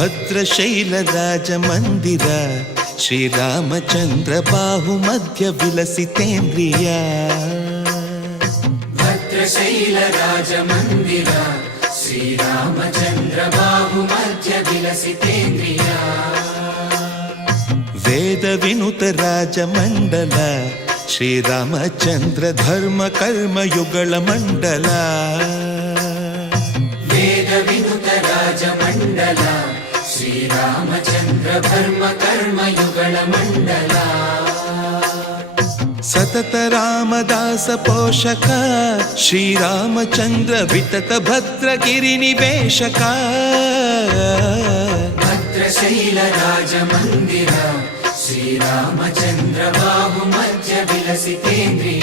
ಭದ್ರಶೈಲರಾಜಮಂದಿರ ಶ್ರೀರಾಮಚಂದ್ರ ಬಾಹು ಮಧ್ಯ ವಿಲಸಿತೇಂದ್ರಿಯ. ಭದ್ರಶೈಲರಾಜಮಂದಿರ ಶ್ರೀರಾಮಚಂದ್ರ ಬಾಹು ಮಧ್ಯ ವಿಲಸಿತೇಂದ್ರಿಯ. ವೇದ ವಿನುತ ರಾಜಮಂಡಲ ಶ್ರೀರಾಮಚಂದ್ರ ಧರ್ಮ ಕರ್ಮಯುಗಳ ಮಂಡಲ. ವೇದ ವಿನುತ ರಾಜಮಂಡಲ ಶ್ರೀರಾಮಚಂದ್ರ ಧರ್ಮ ಕರ್ಮಯುಗಳ ಮಂಡಲ. ಸತತ ರಾಮದಾಸ ಪೋಷಕ ಶ್ರೀರಾಮಚಂದ್ರ ವಿತತ ಭದ್ರಗಿರಿ ನಿವೇಶಕ. ಭದ್ರಶೈಲ ರಾಜಮಂದಿರ ಶ್ರೀರಾಮಚಂದ್ರ ಬಾಹು ಮಧ್ಯ ವಿಲಸಿತೇಂದ್ರಿಯ.